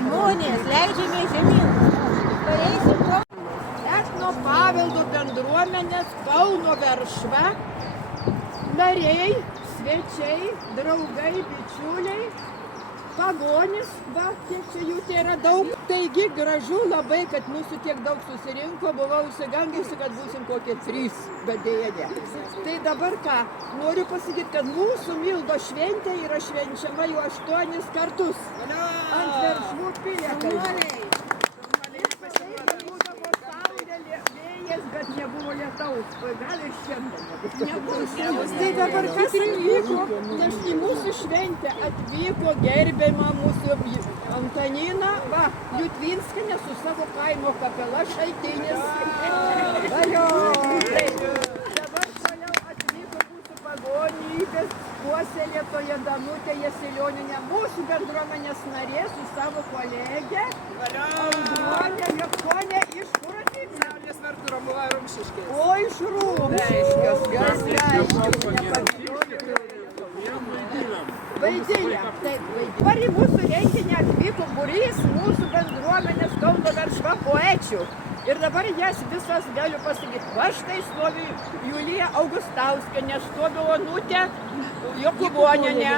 Žmonės leidžiame žemyn. Etno paveldo bendruomenės Kauno Veršva nariai, svečiai, draugai, bičiuliai, pagonys, va, kiek čia jų tai yra daug. Taigi gražu labai, kad mūsų tiek daug susirinko, buvau išsigandusi, kad būsim kokie 3, bet dėja ne. Tai dabar ką, noriu pasakyti, kad mūsų Mildos šventė yra švenčiama jau 8 kartus. Ant Veršvų piliakalnio. Bet nebuvo lietaus, gal ir šiandien nebus. Tai dabar kas įvyko, nes į mūsų šventę atvyko gerbiama mūsų Antanina Liutvinskienė su savo kaimo kapela Šaltinis. Dabar toliau atvyko mūsų pagonybės puoselėtoja Danutė Jasilionienė, mūsų bendruomenės narė su savo kolegė Audronė Liepkonė iš kur atvyko? O iš Rūmšiškės, Vaidilė. Dabar į mūsų renginį atvyko būrys mūsų bendruomenės Kauno Veršva poečių. Ir dabar jas visas galiu pasakyti. Va štai stovi Julija Augustauskienė, stovi Onutė Jokubonienė,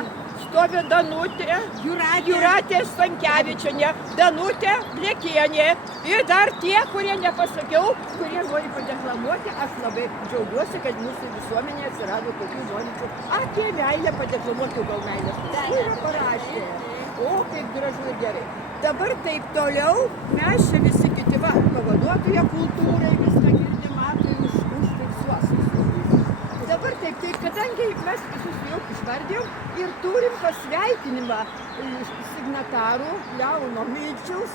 stovi Danutė Jūratė Stankevičienė, Danutė Blekienė. Ir dar tie, kurie nepasakiau, kurie nori padeklamuoti, aš labai džiaugiuosi, kad mūsų visuomenė atsirado tokių norinčių. Apie meilę padeklamuoti, gal meilės. Tai yra parašė. O, kaip gražu ir gerai. Dabar taip toliau, mes čia visi kiti pavaduotoje kultūrai, viską girdi, matai, užfiksuos. Dabar taip, kadangi mes visus jau išvardėjom ir turim pasveikinimą signatarų Leono Milčiaus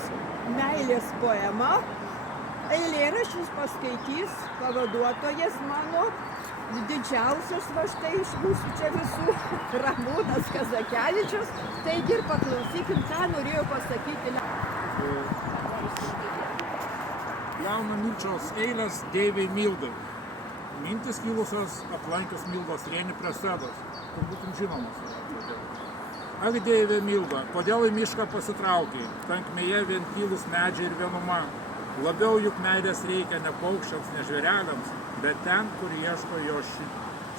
meilės poemą. Eilėraščius paskaitys pavaduotojas mano, didžiausias va štai iš mūsų čia visų, Ramūnas Kazakevičius. Taigi ir paklausykim, ką norėjo pasakyti. Leono Milčiaus eilės Deivei Mildai. Mintis kilusios aplankius Mildos slėnį prie Sedos, turbūt jums žinomas. Ak, Deivė Milda, kodėl į mišką pasitraukiai? Tankmėje vien tylūs medžiai ir vienuma. Labiau juk meilės reikia ne paukščiams, ne žvėreliams, bet ten, kur ieško jo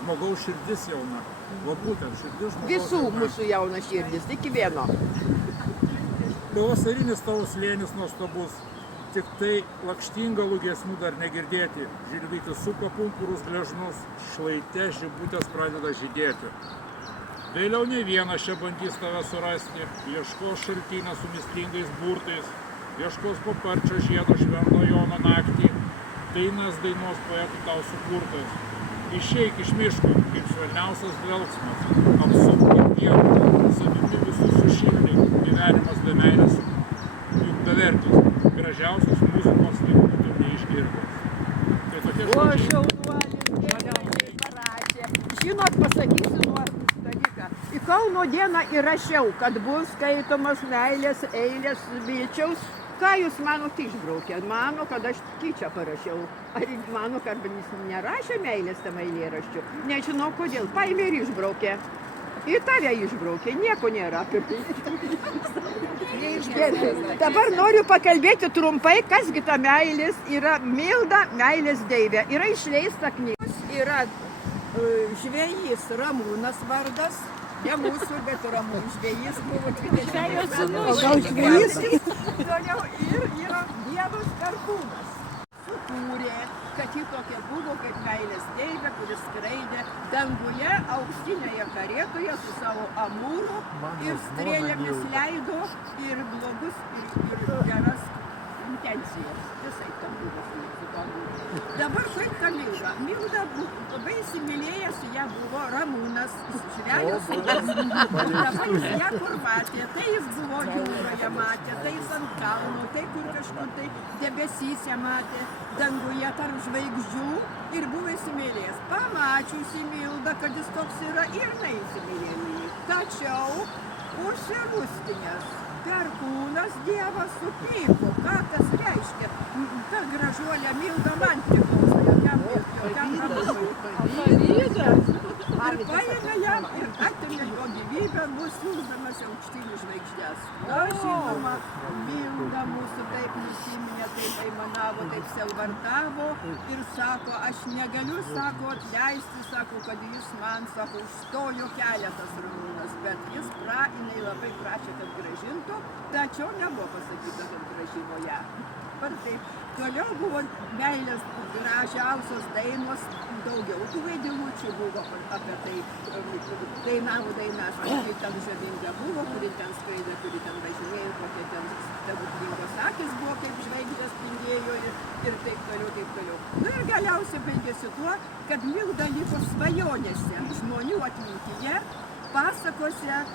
žmogaus širdis jauna. O būtent širdis žmogaus visų jauna. Mūsų jauna širdis, iki vieno. Pavasarinis tavo slėnis nuostabus. Tik tai lakštingalų giesmių dar negirdėti. Žilvytis suka pumpurus gležnus, šlaite žibutės pradeda žydėti. Vėliau ne vienas čia bandys tave surasti, ieškos šaltinę su mislingais burtais, ieškos paparčio žiedo švento Jono naktį, dainas dainos poetų tau sukurtas. Išeik iš miško, kaip švelniausias dvelgsmas, apsupti pievų, savimi visus sušildai, gyvenimas be meilės, juk bevertis. Gražiausios muzikos tai būtų neišgirdęs. Tai tokie žodžiai. Šaunuolis parašė. Žinot, pasakysiu nuostabių dalyką. Į Kauno dieną įrašiau, kad bus skaitomas meilės eilės Milčiaus. Ką jūs manot išbraukė? Mano, kad aš tyčia parašiau. Ar mano, kad jis nerašė meilės tam eilėraščiu? Nežinau kodėl. Paėmė ir išbraukė. Į tave išbraukė. Nieko nėra apie tai. Dabar noriu pakalbėti trumpai, kasgi ta meilės yra Milda, meilės Deivė. Yra išleista knyga. Yra žvejys Ramūnas vardas. Ne mūsų, bet Ramūnas žvejys buvo 20 metų. O gal žvejys? Toliau ir yra Dievas Perkūnas. Sukūrė, kad ji tokia buvo kaip meilės Deivė, kuris skraidė danguje auksinėje karetoje su savo amūru ir strėlėmis leido ir blogus ir geras intencijas. Visai tam buvo su amūru. Dabar kaip ta Milda? Milda labai įsimylėjęs ją buvo Ramūnas, žvejo sūnus. Dabar jis ją kur matė, tai jis buvo jūroje matė, tai jis ant kalno, tai kur kažkur tai debesyse matė, danguje tarp žvaigždžių ir buvo įsimylėjęs. Pamačiusi Milda, kad jis toks yra ir neįsimylėjo jį. Tačiau užsirūstinęs Perkūnas Dievas supyko. Ką tas reiškia? Ta gražuolė Milda man priklauso, jokiam Ramūnui. Ir paėmė jam ir atėmė jo gyvybę, nusiųsdamas aukštyn į žvaigždės. Na, žinoma, Milda mūsų taip nusiminė, taip aimanavo, taip sielvartavo ir sako, aš negaliu, sako, atleisti, sako, kad jis man, sako, užstojo keletas Ramūnas, bet jis jinai labai prašė, kad grąžintų, tačiau nebuvo pasakyta, kad grąžino ją. Taip. Toliau buvo meilės gražiausios dainos, daugiau tų vaidilučių buvo apie tai, dainavo dainas, kuri ten žavinga buvo, kuri ten skraidė, kuri ten važinėjo, kokie ten stebuklingos akys buvo, kaip žvaigždės spindėjo ir taip toliau, taip toliau. Nu ir galiausiai baigėsi tuo, kad Milda liko svajonėse, žmonių atmintyje, pasakose,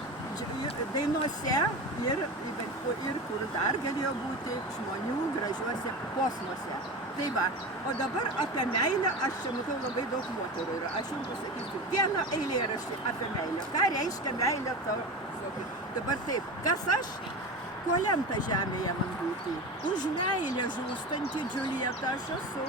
dainuose ir kur dar galėjo būti žmonių gražiuose kosmose. Tai va, o dabar apie meilę, aš čia matau labai daug moterų yra. Aš jums pasakysiu vieną eilėraštį apie meilę. Ką reiškia meilė tavo? Dabar taip, kas aš? Kuo lemta žemėje man būti? Už meilę žūstantį Džiulietą aš esu.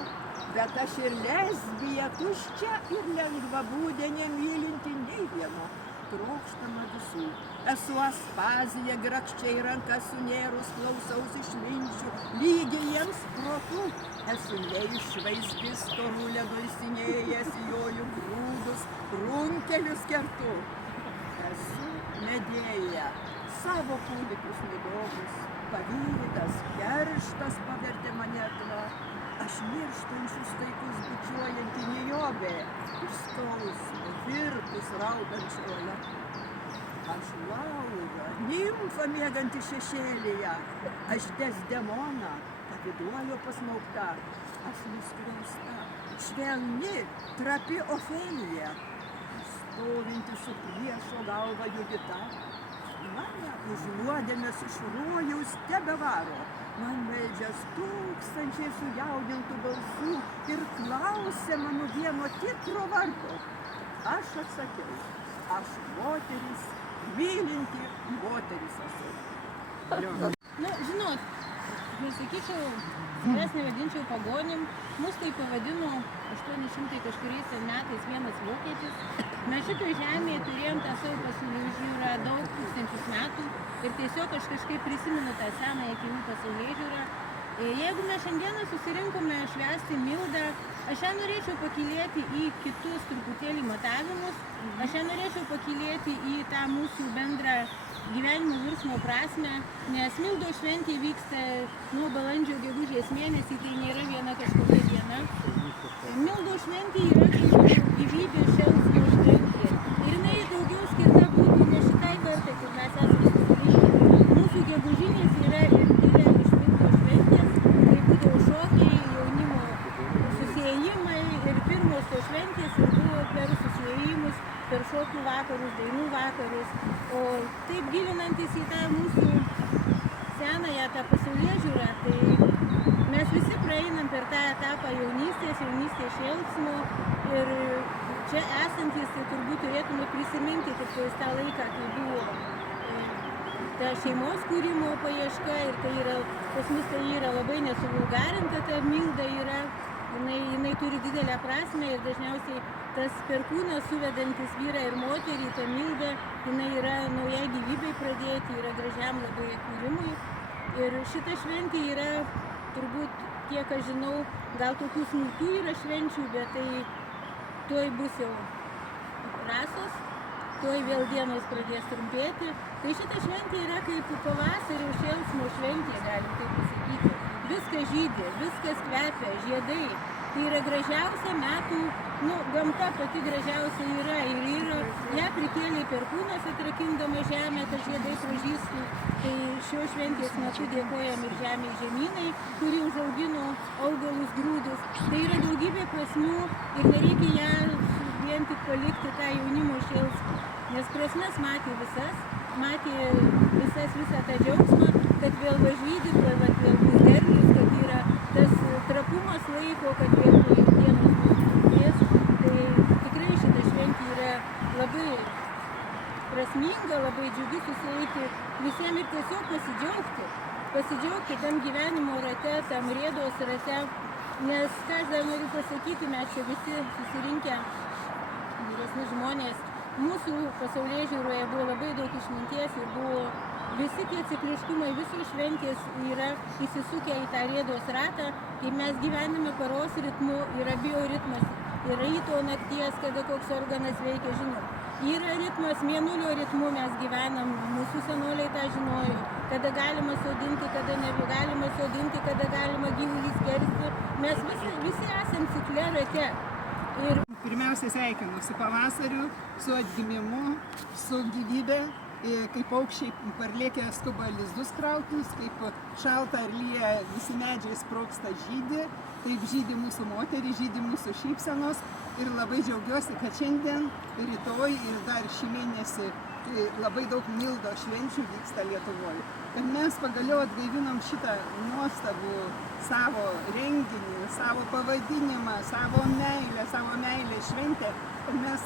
Bet aš ir lesbija, tuščia ir lengvabūdė, nemylinti nei vieno. Trokštama visų. Esu Aspazija, grakščiai rankas sunėrus, klausaus išminčių, lygiai jiems protų. Esu neišvaizdi, storų ledo įsinėjęs, joju grūdus, runkelius kertu. Esu Medėja, savo kūdikius nudomus, pavydas, kerštas pavertė mane akla. Aš mirštančius taikus bučiuojanti Nijobė, iš skausmo, virtus raudančio ole. Aš Laura, nimfa mėganti šešėlyje, aš Desdemona, pavyduolio pasmaukta, aš nuskriausta, švelni, trapi Ofelija, stovinti su priešo galva Judita. Mane už nuodėmes iš rojaus tebevaro. Man meldžias tūkstančiai sujaudintų balsų ir klausė mano vieno tikro vardo. Aš atsakiau, aš moteris, mylinti moteris esu. Nu, žinot, nesakyčiau, savęs nevadinčiau pagonim, mus tai pavadino 800 kažkuriais metais vienas vokietis. Mes šitoj žemėje turėjom tą savo pasaulėžiūrą daug tūkstančius metų ir tiesiog aš kažkaip prisimenu tą senąją kinų pasaulėžiūrą. Jeigu mes šiandieną susirinkome švęsti Mildą, aš ją norėčiau pakylėti į kitus truputėlį matavimus, aš ją norėčiau pakylėti į tą mūsų bendrą gyvenimo virsmo prasme, nes Mildos šventė vyksta nuo balandžio gegužės mėnesį, tai nėra viena kažkokia diena. Mildos šventė yra kaip gyvybės šėlsmo šventė ir jinai daugiau skirta būtų ne šitai kartai, kaip mes esame susirinkę. Mūsų gegužinės yra ir didelė iš Mildos šventės, tai būdavo šokiai, jaunimo susiėjimai ir pirmos tos šventės ir buvo per susiėjimus, per šokių vakarus, dainų vakarus. O taip gilinantis į tą mūsų senąją tą pasaulėžiūrą, tai mes visi praeinam per tą etapą jaunystės šėlsmo ir čia esantis tai turbūt turėtume prisiminti tik tą laiką, kai buvo ta šeimos kūrimo paieška ir tai yra, pas mus tai yra labai nesuvulgarinta, ta Milda yra, jinai turi didelę prasmę ir dažniausiai tas perkūnas suvedantis vyrą ir moterį, ta Milda, jinai yra naujai gyvybei pradėti, yra gražiam labai kūrimui ir šita šventė yra turbūt, kiek aš žinau, gal tokių smulkių yra švenčių, bet tai tuoj bus jau rasos, tuoj vėl dienos pradės trumpėti. Tai šita šventė yra kaip pavasario šėlsmo šventė, galim taip pasakyti. Viskas žydi, viskas kvepia, žiedai. Tai yra gražiausia metų, gamta pati gražiausia yra ir ją prikėlė perkūnas atrakindama žemę, kad žiedai pražystų. Tai šios šventės metu dėkojam ir žemei žemynai, kuri užaugino augalus grūdus. Tai yra daugybė prasmių ir nereikia ją vien tik palikti tą jaunimo šėlsmą, nes prasmes matė visą tą džiaugsmą, kad vėl važydi, kad vėl bus derlius, kad yra tas trapumas laiko, kad vėl dienos bus trumpės. Tai tikrai šita šventė yra labai prasminga, labai džiugi susieiti visiems ir tiesiog pasidžiaugti tam gyvenimo rate, tam rėdos rate, nes ką aš dar noriu pasakyti, mes čia visi susirinkę, vyresni vyresni žmonės. Mūsų pasaulyje žiūroje buvo labai daug išminties ir buvo visi tie cikliškumai, visos šventės yra įsisukę į tą rėdos ratą, kaip mes gyvename paros ritmu, yra bioritmas, yra ryto nakties, kada koks organas veikia, žinom. Yra ritmas, mėnulio ritmu mes gyvenam, mūsų senoliai tą žinojo, kada galima sodinti, kada negalima sodinti, kada galima gyvulį skersti. Mes visi esam cikle rate. Ir pirmiausia sveikinu su pavasariu, su atgimimu, su gyvybe, kaip paukščiai parlėkė skuba lizdus krautis, kaip šalta ar lyja visi medžiai sprogsta žydi, taip žydi mūsų moterys, žydi mūsų šypsenos ir labai džiaugiuosi, kad šiandien, rytoj ir dar šį mėnesį labai daug Mildo švenčių vyksta Lietuvoje. Kad mes pagaliau atgaivinom šitą nuostabų savo renginį, savo pavadinimą, savo meilę šventę, kad mes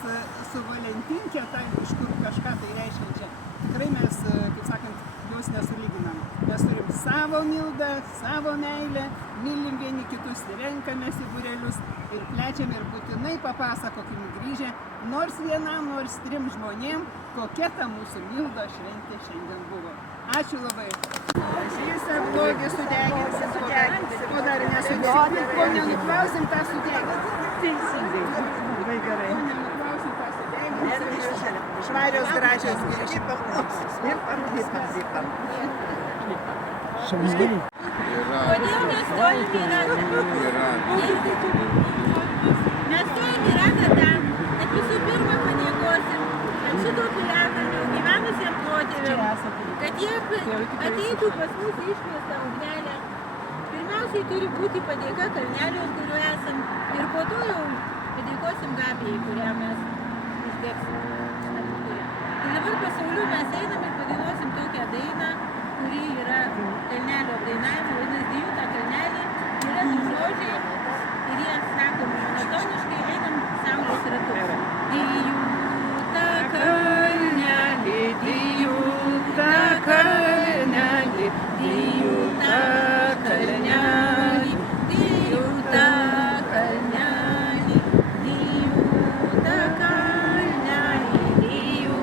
su Valentinke, iš kur kažką tai reiškia, tikrai mes, kaip sakant, jos nesulyginam. Mes turim savo Mildą, savo meilę, mylim vieni kitus, renkamės į būrelius ir plečiam ir būtinai papasakokim grįžę, nors vienam, nors 3 žmonėm, kokia ta mūsų Mildo šventė šiandien buvo. Ačiū labai. Žysą blogį sudeginsim, ko dar nesudeginsim, ko nenuklausim, tą sudeginsim. Teisingai, labai gerai. Ko nenuklausim, tą sudeginsim. Švarios gražios grįžim. Ir parlipam. kodėl mes stovim į ratą? Mes stovim į ratą tam, kad visų pirma padėkosim ant šito piliakalnio gyvenusiem protėviam, kad jie ateitų pas mus iškviestą ugnelę. Pirmiausiai turi būti padėka kalnelio, ant kurio esam, ir po to jau padėkosim Gabijai, kurią mes uždegsim. Tai dabar pasauliu mes einam ir padainuosim tokią dainą, kuri yra kalnelio apdainavimo, vadinasi, Dėjų tą kalnelį, yra 2 žodžiai ir jie sakomi monotoniškai, einam saulės ratu. Dėjų tą kalnelį, Dėjų tą kalnelį, Dėjų tą kalnelį, Dėjų tą kalnelį, Dėjų tą kalnelį, Dėjų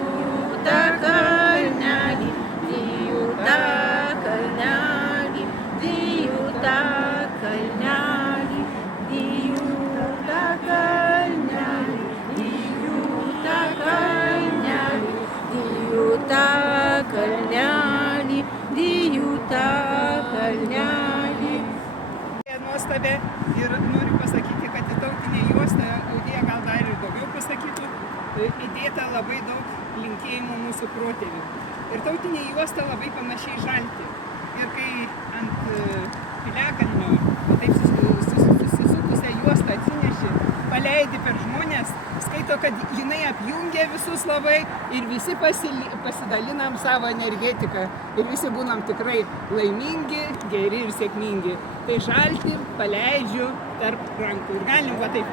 tą kalnelį, Dėjų tą kalnelį, Dėjų tą kalnelį, Dėjų tą kalnelį, Dėjų tą kalnelį, Dėjų tą kalnelį, Dėjų tą kalnelį. Nuostabė ir noriu pasakyti, kad į tautinę juostą, Audėja gal dar ir daugiau pasakytų, įdėta labai daug linkėjimų mūsų protėvių. Ir tautinė juosta labai panašiai žalti. Ir kai ant piliakalnio taip susisukusią juostą atsineši, paleidi per žmonės, skaito, kad jinai apjungia visus labai ir visi pasidalinam savo energetiką ir visi būnam tikrai laimingi, geri ir sėkmingi. Tai žalti paleidžiu tarp rankų ir galim va taip.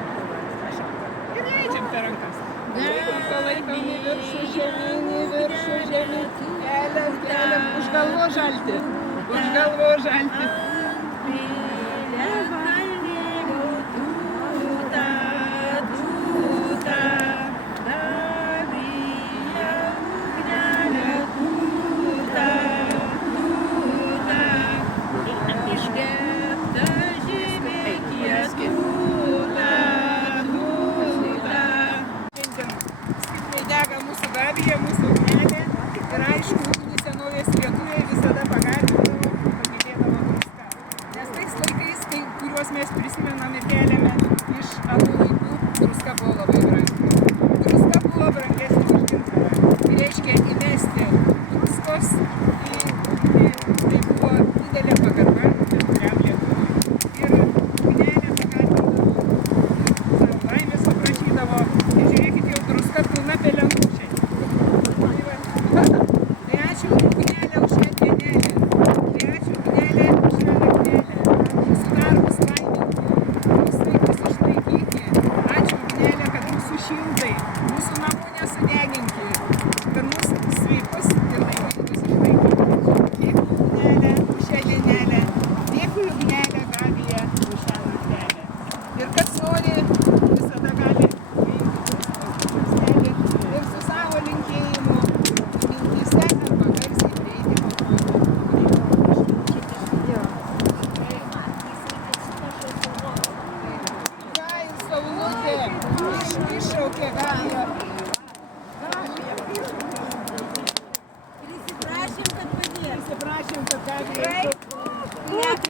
Ir leidžiam per rankas. Palaikom į viršų, žemyn, keliam, už galvo žalti. Už galvo žalti. Dega mūsų Gabija, mūsų ugnelė ir aišku, senovės lietuviai visada pagarbindavo, pamylėdavo viską. Nes tais laikais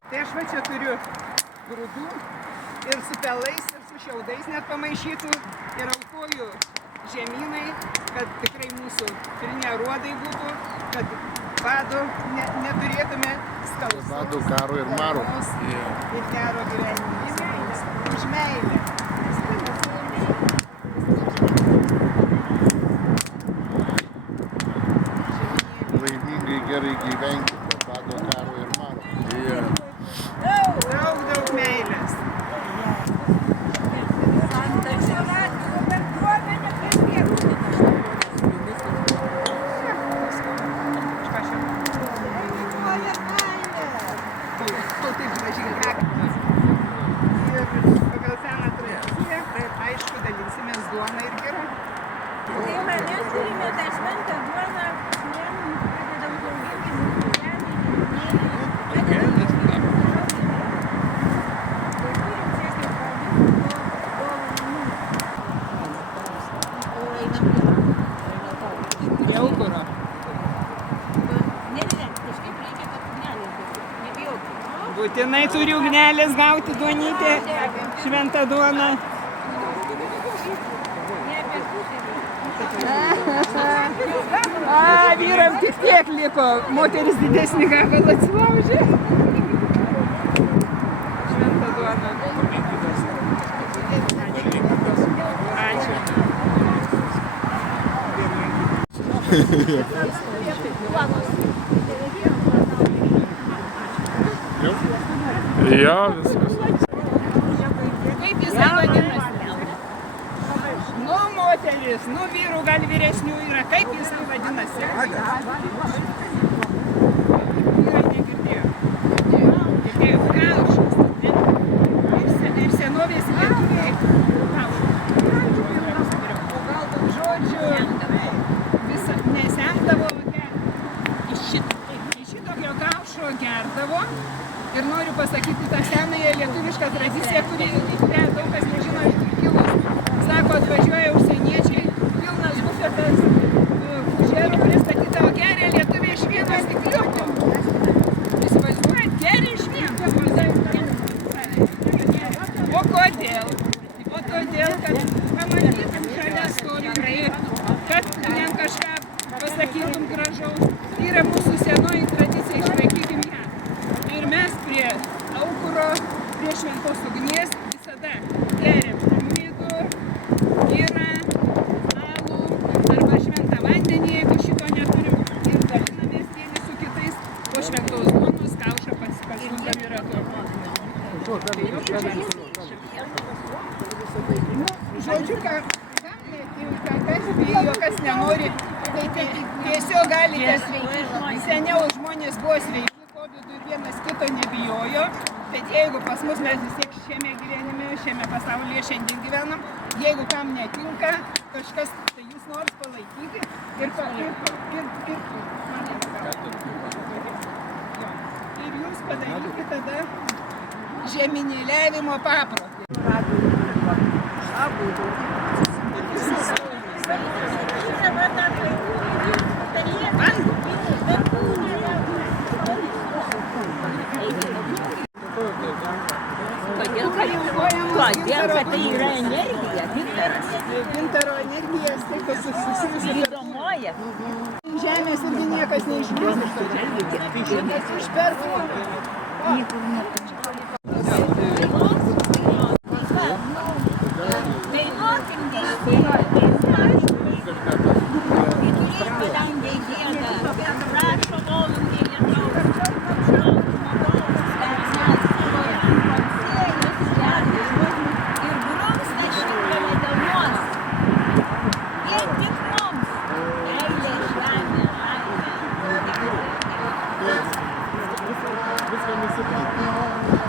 Tai aš va čia turiu grūdų ir su pelais, ir su šiaudais net pamaišytų. Ir aukoju žemynai, kad tikrai mūsų pilni aruodai būtų, kad bado neturėtume skausmo. Bado, karo ir maro. Ir gero gyvenimo. Už meilę. Laimingai gerai gyvenkite, bado, karo ir maro. Daug meilės. Aišku, dalinsimės duoną ir gerą. Tai va, mes turime tą šventą duoną, kuriam pradedam auginti mūsų žemę, padedam kažkaip Jau kuro. kažkaip reikia, kad ugnelės būtų. Nebijokit. Būtinai turi ugnelės gauti duonytę, šventą duoną. Ne apie pusę. Vyram tik tiek liko, moteris didesnį gabalą atsilaužė. Šventą duoną. Ačiū. Jo, viskas. Kaip jis vadinasi? Nu, moteris, nu, vyrų gal vyresnių yra. Kaip jis vadinasi? Vyrai negirdėjo. Girdėjo, kaušas. Ir senovės lietuviai kaušas. O gal daug žodžių nesemdavo iš šitokio kaušo gerdavo. Ir noriu pasakyti tą senąją lietuvišką tradiciją, kuri daug kas nežino, kilus. Sako, atvažiuoja užsieniečiai, pilnas bufetas fužerų pristatytavo, geria lietuviai iš vieno stikliuko. Įsivaizduojat, geria iš vieno. O kodėl? O todėl, kad pamatytum šalia stovi, kad jam kažką pasakytum gražaus. Yra mūsų senoji tradicija, išlaikykim ją. Ir mes prie aukuro, prie šventos ugnies visada geriam midų, girą, alų arba šventą vandenį, jeigu šito neturim. Ir dalinamės vieni su kitais, po šventos duonos kaušą pasisundam ir atomu. Žodžiu, kas bijo, kas nenori, tai tiesiog galite. Seniau žmonės buvo sveiki. Ir vienas kito nebijojo, bet jeigu pas mus mes vis tiek šiame gyvenime, šiame pasaulyje šiandien gyvenam, jeigu kam netinka kažkas, tai jūs nors palaikyti ir jūs padarykite tada žeminėliavimo paprotį. Todėl, kad tai yra energija, gintaras. Gintaro energijas, tai kas susijusi. Įdomoja. Žemės irgi niekas neišgirs. Nes išperka. Dainuokim teisėjai. Kadangi diena prašo volungį lietaus. Viską nusipirkti.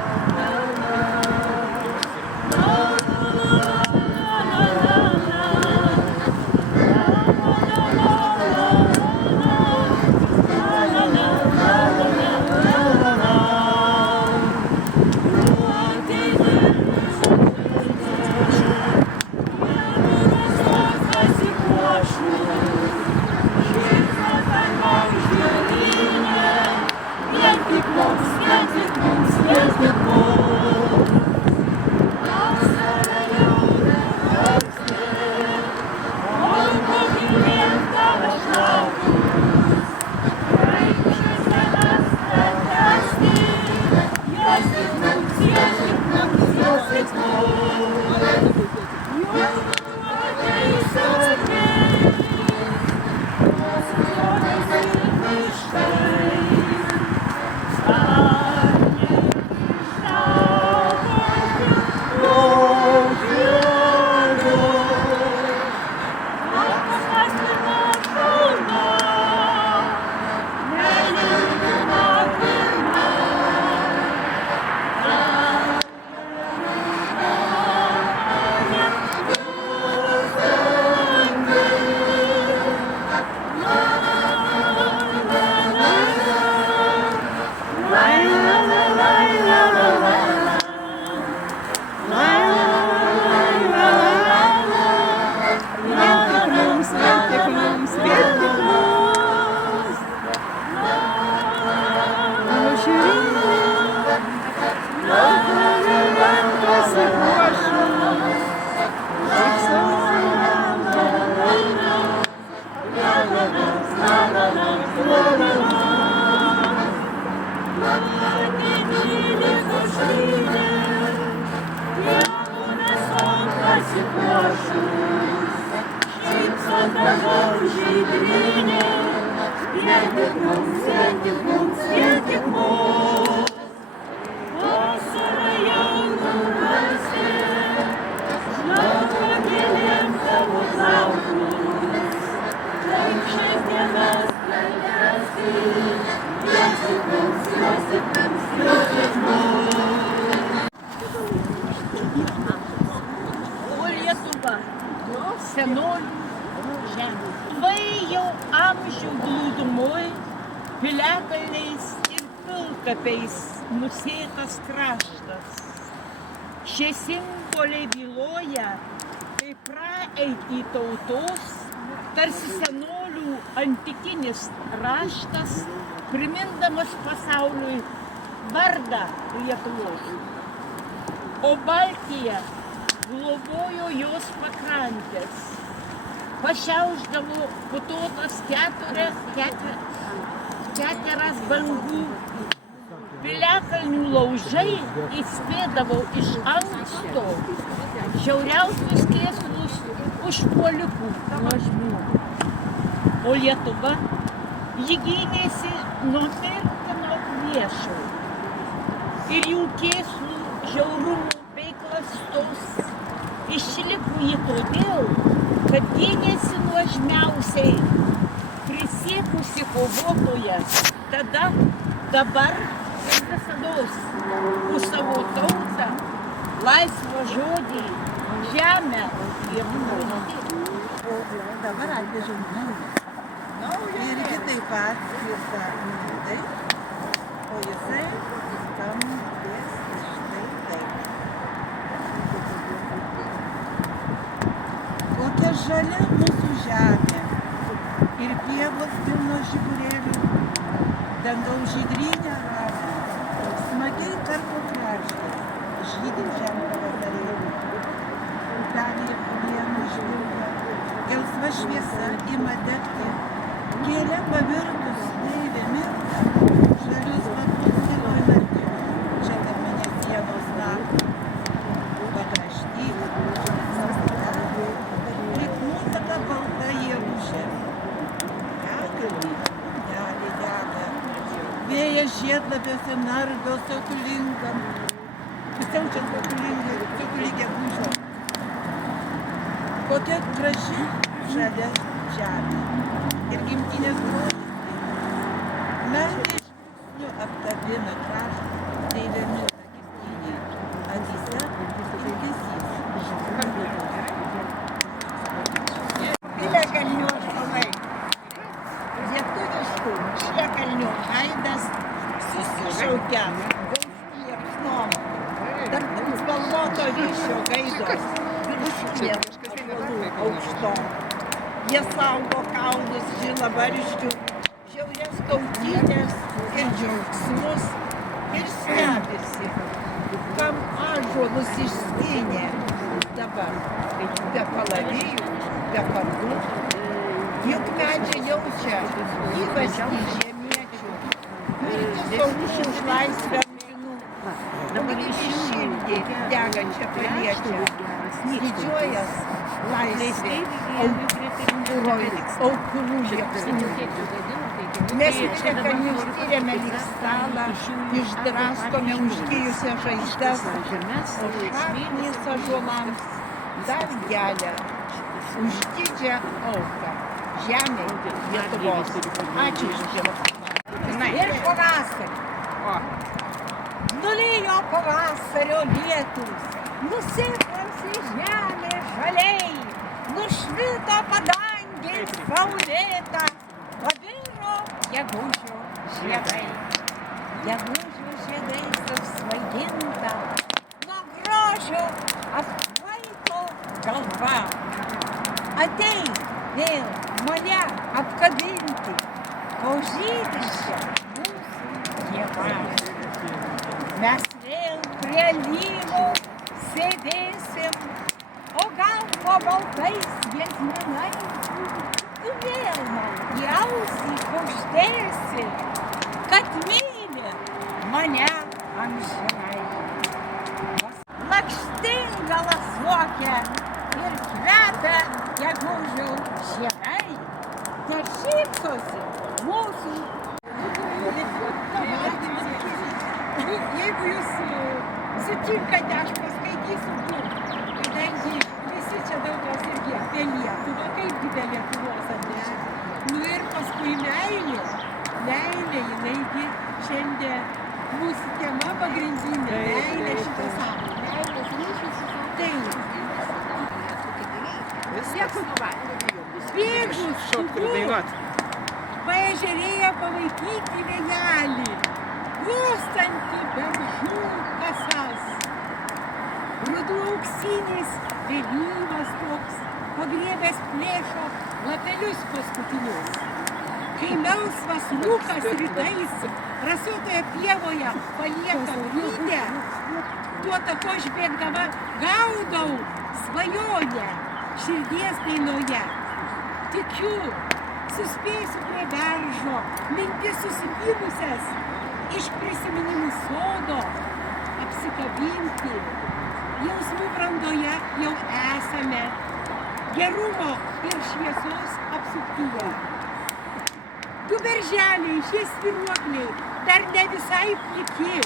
žvaigždynė, Nemunas onkasi pošus, šypsos dangaus žydrynė, vien tik mums, vien tik mums, vien tik mums. Vasara jau nurasi, žinau, gėlėm savo plaukus, taip šias dienas praleisti, vien tik mums, vien tik mums, vien tik mums. O Lietuva, senolių žemė, jau amžių glūdumoj, piliakalniais ir pilkapiais nusėtas kraštas. Šie simboliai byloja, tai praeitį tautos, tarsi senolių antikinis raštas, primindamas pasauliui vardą Lietuvos. O Baltija globojo jos pakrantės, pašiaušdavo putotas keteras bangų. Piliakalnių laužai įspėdavo iš anksto žiauriausius kėslus užpuolikų nuožmių. O Lietuva, ji gynėsi nuo mirtino priešų ir jų kėslų žiaurumų bei klastos. Išliko ji todėl, kad gynėsi nuožmiausiai prisiekusi kovotoja tada, dabar ir visados už savo tautą, laisvą žodį, žemę ir naudį. O dabar atvežiau naują irgi taip pat skirtą naudai, o jisai skambės štai taip. Kokia žalia mūsų žemė ir pievos pilnos žiburėlių, dangaus žydrynė ramą, smagiai tarpo kraštas, žydinčiam pavasarėliui. Upelėje plieno žvilga, gelsva šviesa ima degti, gėlė pavirtus deivė mirta, žalius lapus tyloj narti, čia tarp mėnesienos naktį. Pakrašty, sąstarė, lyg muzika balta jėrušė. Ugnelė dega, vėjas žiedlapiuose nardo sotulingam, siaučiant sotulingę gūžą. Kokia graži žalia žemė ir gimtinės grožis. Meilė žvilgsniu apkabina kraštą, deivėmis gimtiniai, akyse ilgesys. Piliakalnių ąžuolai. Lietuviškų piliakalnių aidas susišaukia gausų liepsnom. Tarp spalvoto ryšio gaidos viršūnės ąžuolų aukštom. Jie saugo kaulus žilabarščių, žiaurias kautynės ir džiaugsmus ir stebisi, kam ąžuolus išskynė dabar. Be kalavijų, be kardų. Juk medžiai jaučia gyvastį žemiečių, mirtis aukščių už laisvę amžinų. Ugnį širdį degančią paliečia, didžiuojas laisvė aukurų liepsnų. Mes piliakalnius tyrėme lyg stalą, išdraskome užgijusias žaizdas, o šaknys ąžuolams dar gelia už didžią auką žemei Lietuvos. Ačiū už dėmesį. Ir pavasarį. Nulėjo pavasario lietus, nusiprausi žemė žaliai, nušvito padangė saulėta, pabiro gegužio žiedai. Gegužio žiedais apsvaiginta, nuo grožio apsvaiko galva. Ateik vėl mane apkabinti, kol žydišia mūsų dieva. Mes vėl prie lyvų sėdėsim, o gal po baltais giesmenais tu vėl man į ausį kuštėsi, kad myli mane amžinai. Nu, jeigu jūs sutinkate, aš paskaitysiu du, kadangi visi čia daug kas irgi apie Lietuvą, kaipgi be Lietuvos, ar ne? Nu ir paskui meilė, jinaigi šiandien mūsų tema pagrindinė, meilė šitą savo. Meilės ryšys su savo. Taip. Bėgus, paežerėje pavaikyti vėjelį, glostantį be mažų kasas. Rudų auksiniais vėlyvas toks, pagriebęs plėšo lapelius paskutinius. Kai melsvas lūkas rytais rasuotoje pievoje palieka vydę, tuo tako žbėgdama gaudau svajonę širdies dainoje. Tikiu, suspėsiu prie beržo, mintis susipynusias, iš prisiminimų sodo apsikabinti. Jausmų brandoje jau esame, gerumo ir šviesos apsuptyje. Du berželiai, šie svyruokliai, dar ne visai pliki,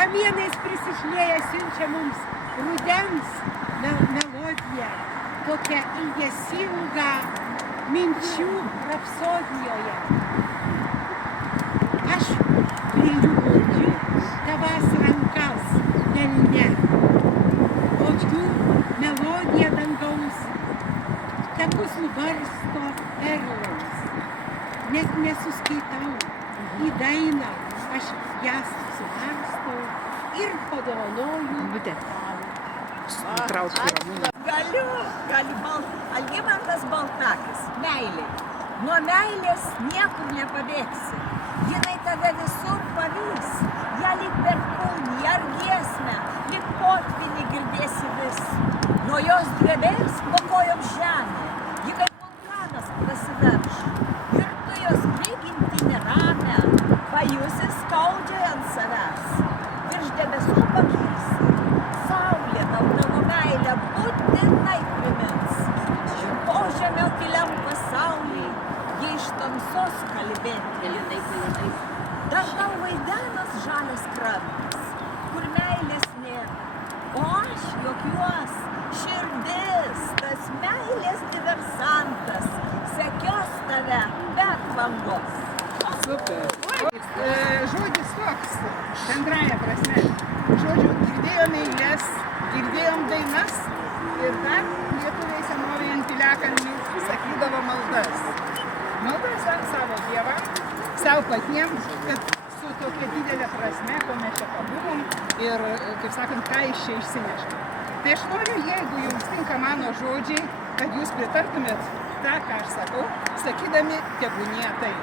kamienais prisišlėję siunčia mums rudens melodiją, tokią ilgesingą minčių rapsodijoje. Aš prižiūriu tavas rankas delne, o tu melodija dangaus tekus nubarsto perlais. Net nesuskaitau į dainą, aš jas sukarstau ir padovanoju tau. Algimantas Baltakis, meilė. Nuo meilės niekur nepabėgsi. Jinai tave visur pavys. Ja lyg perkūnį ar giesmę, lyg potvynį girdėsi vis. Nuo jos drebės po kojom žemė. Ji kaip vulkanas prasiverš. Ir tu jos prigimtį neramę, pajusi skaudžiai ant savęs. Virš debesų pakilsi. Saulė tau tavo meilę būtinai primins. Požemio tyliam pasauly, jie iš tamsos kalbėti. Dar tau vaidenas žalias krantas, kur meilės nėra. O aš juokiuos, širdis, tas meilės diversantas, sekios tave be atvangos. Žodis toks, bendraja prasme. Žodžiu, girdėjom eiles, girdėjom dainas ir dar lietuviai senovėje ant piliakalnių sakydavo maldas. Maldas savo dievą, savo patiems, kad su tokia didelė prasme, ko mes čia pabuvom ir, kaip sakant, ką iš čia išsinešam. Tai aš noriu, jeigu jums tinka mano žodžiai, kad jūs pritartumėt tą, ką aš sakau, sakydami tebūnie tai.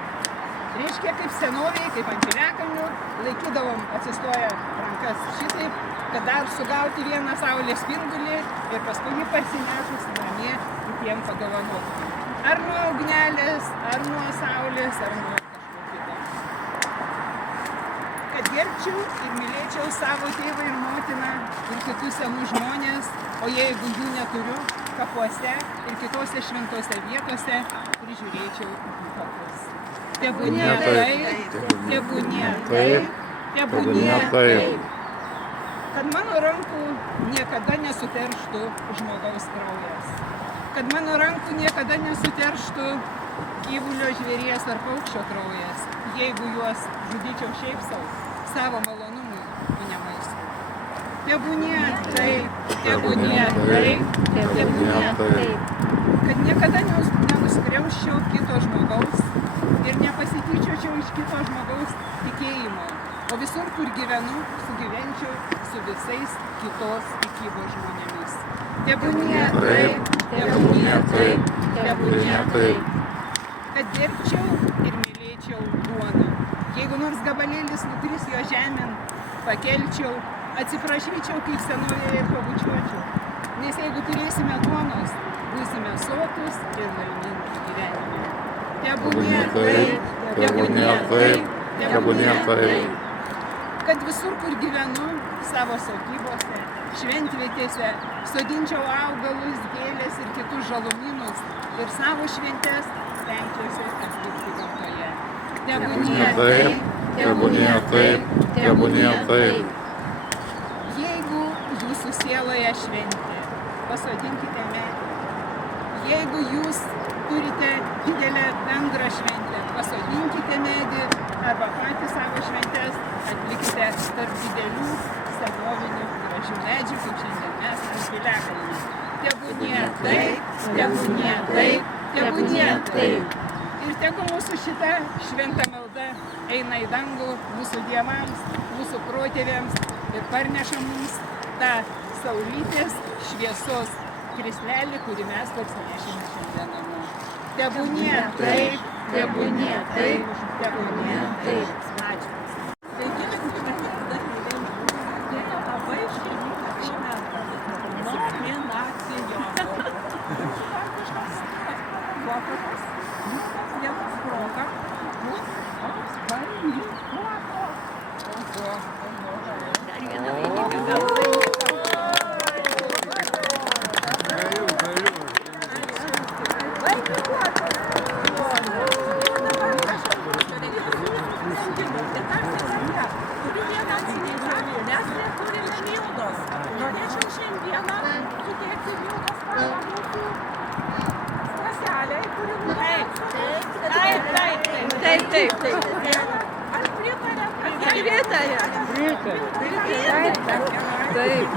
Reiškia, kaip senovėje, kaip ant piliakalnių, laikydavom atsistoję rankas šitaip, kad dar sugauti vieną saulės spindulį ir paskui jį parsinešus namie kitiem padovanoti. Ar nuo ugnelės, ar nuo saulės, ar nuo kažko kito. Kad gerbčiau ir mylėčiau savo tėvą ir motiną ir kitus senus žmonės, o jeigu jų neturiu, kapuose ir kitose šventose vietose prižiūrėčiau jų kapus. Tebūnie taip, tebūnie taip, tebūnie taip. Kad mano rankų niekada nesuterštų žmogaus kraujas. Kad mano rankų niekada nesuterštų gyvulio, žvėries ar paukščio kraujas, jeigu juos žudyčiau šiaip savo malonumui, o ne maistui. Tebūnie taip, tebūnie taip, tebūnie taip. Kad niekada nenuskriausčiau kito žmogaus ir nepasityčiočiau iš kito žmogaus tikėjimo, o visur, kur gyvenu, sugyvenčiau su visais kitos tikybos žmonėmis. Tebūnie taip, tebūnie taip, tebūnie taip. Kad gerbčiau ir mylėčiau duoną. Jeigu nors gabalėlis nukris jo žemėn, pakelčiau, atsiprašyčiau kaip senovėje ir pabučiuočiau. Nes jeigu turėsime duonos, būsime sotus ir laimingi gyvenime. Tebūnie taip, tebūnie taip, tebūnie taip. Kad visur, kur gyvenu, savo sodybose, šventvietėse, sodinčiau augalus, gėlės ir kitus žalumynus ir savo šventes stengčiausi atlikti gamtoje. Tebūnie taip, tebūnie taip, tebūnie taip. Jeigu jūsų sieloje šventė, pasodinkite medį. Jeigu jūs turite didelę bendrą šventę, pasodinkite medį arba patys savo šventės atlikite tarp didelių senovinių gražių medžių, kaip šiandien mes ant piliakalnio. Tebūnie taip, tebūnie taip, tebūnie taip. Ir tegu mūsų šita šventa malda eina į dangų mūsų dievams, mūsų protėviams ir parneša mums tą saulytės šviesos krislelį, kurį mes parsinešime šiandien namo. Tebūnie taip, tebūnie taip, tebūnie taip. Sveiki, labai šilta šventa. Nominacijos. Vokatas. Vietos proga. Norėčiau šiandieną suteikti mildos mūsų klaselei, kuri Taip. Ar pritarėt? Taip.